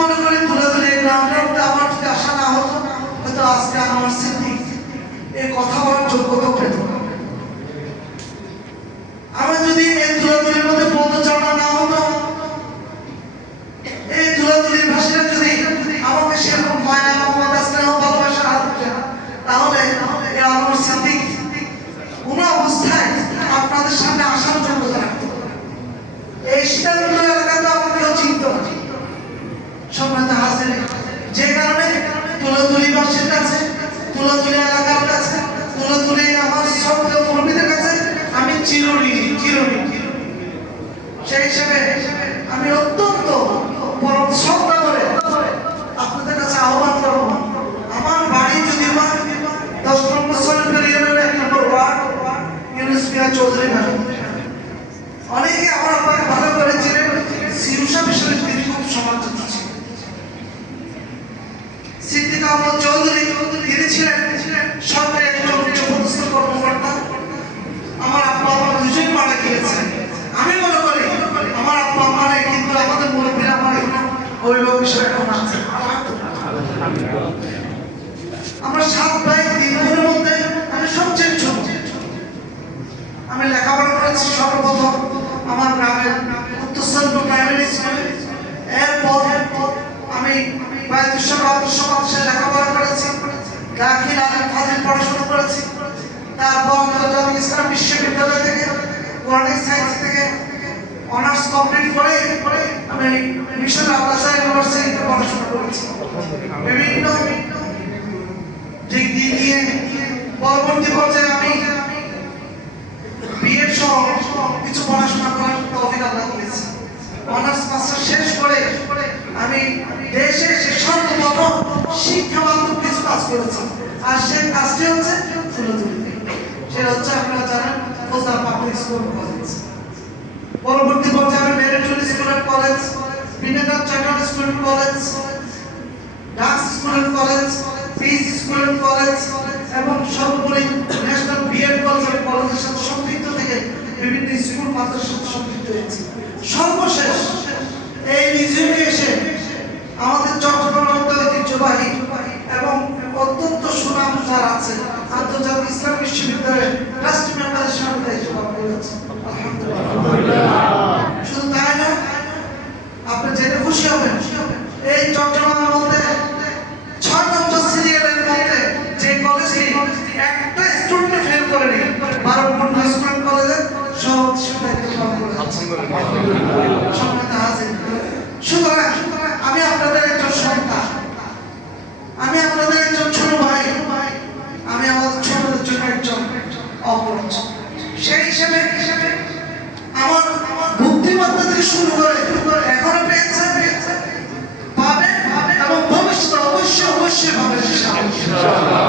মনে করি তুলে এই গ্রাউন্ডে আমার যদি আশা না হতো হয়তো আজকে আমার স্মৃতি এই কথা বলার যোগ্যতা পেত না। আমি যদি এই তুলাতুলির মধ্যে পদচারণা না হতো, এই তুলাতুলির ভাষীরা যদি আমাকে সেরকম মায়া মমতা স্নেহ ভালোবাসা না দিত, তাহলে আমার স্মৃতি কোনো অবস্থায় আপনাদের সামনে আসার যোগ্যতা রাখতো। এই সীতাকুণ্ড এলাকাতে আমাকেও চিনত সম্মানিত হাজির, যে কারণে তুলাতুলিবাসীর কাছে, তুলাতুলি এলাকার কাছে, তুলাতুলি আমার শ্রদ্ধেয় কর্মীদের কাছে আমি চিরঋণী। সেই হিসেবে আমি অত্যন্ত পরম শ্রদ্ধা করে আপনাদের কাছে আহ্বান করব, আমার বাড়ি যদি 10 নম্বর সলিউশন ইউনিয়নের 1 নম্বর ওয়ার্ড ইউনুস মিয়া চৌধুরী বাড়ি। অনেকে আমার আব্বাকে ভালো করে চিনেন, সিউসা বিষয়ে তিনি খুব সমালোচিত ছিলেন। সিদ্দিক আহমদ চৌধুরী তিনি ছিলেন সরকারি একজন উচ্চপদস্থ কর্মকর্তা। আমার আব্বা আমার দুজন মারা গিয়েছেন। আমি মনে করি আমার আব্বা মারা, কিন্তু আমাদের মুরব্বীরা আমার অভিভাবক হিসেবে এখন আছে। আমরা 7 ভাই 3 বোনের মধ্যে আমি সবচেয়ে ছোট। আমি লেখাপড়া করেছি সর্বপ্রথম আমার গ্রামের উত্তরচন্দ্র প্রাইমারি স্কুলে। এরপর আমি প্রায় 272 মাসে লেখাপড়া করেছি, দাখিল আলিম ফাজিল পড়াশোনা করেছি। তারপর আন্তর্জাতিক ইসলাম বিশ্ববিদ্যালয় থেকে কোরআনিক সায়েন্স থেকে অনার্স কমপ্লিট করে আমি মিশন আল-আজহার ইউনিভার্সিটিতে পড়াশোনা করেছি। বিভিন্ন দিক দিয়ে পরবর্তী পর্যায়ে আমি বিএড সহ কিছু পড়াশোনা করার তৌফিক আল্লাহ দিয়েছে। অনার্স মাস্টার শেষ করে আমি দেশে সর্বপ্রথম শিক্ষা বান্ধব কিছু কাজ করেছি, আর সেই কাজটি হচ্ছে তুলাতুলিতে। সেটা হচ্ছে আপনারা জানেন ফজলা পাবলিক স্কুল কলেজ। পরবর্তী পর্যায়ে আমি মেরিটরি স্কুল এন্ড কলেজ, বিনাকার চার্টার্ড স্কুল এন্ড কলেজ, ডাক্স school and college, peace school and college এবং সর্বোপরি ন্যাশনাল বিএড কলেজের সাথে সম্পৃক্ত থেকে বিভিন্ন স্কুল মাদ্রাসার সাথে সম্পৃক্ত হয়েছি। সর্বশেষ এই মিউজিয়ামে এসে আমাদের চট্টগ্রামের মধ্যে ঐতিহ্যবাহী এবং অত্যন্ত সুনাম যারা আছে আন্তর্জাতিক ইসলাম বিশ্ববিদ্যালয়ের ট্রাস্টি মেম্বার হিসেবে দায়িত্ব পালন করেছি। আলহামদুলিল্লাহ। শুধু তাই না, আপনি জেনে খুশি হবেন এই চট্টগ্রামের মধ্যে 6 নম্বর সিরিয়ালের মধ্যে যে কলেজে একটা স্টুডেন্ট ফেল করেনি, 12 নম্বর স্কুল কলেজে সভাপতি দায়িত্ব পালন করেছি। সম্মানিত হাজির, সুতরাং আমি আপনাদের একজন সন্তান, আমি আপনাদের একজন ছোট ভাই, আমি আমাদের ছোটদের জন্য একজন অপরিচিত। সেই হিসেবে আমার বুদ্ধিমত্তা থেকে শুরু করে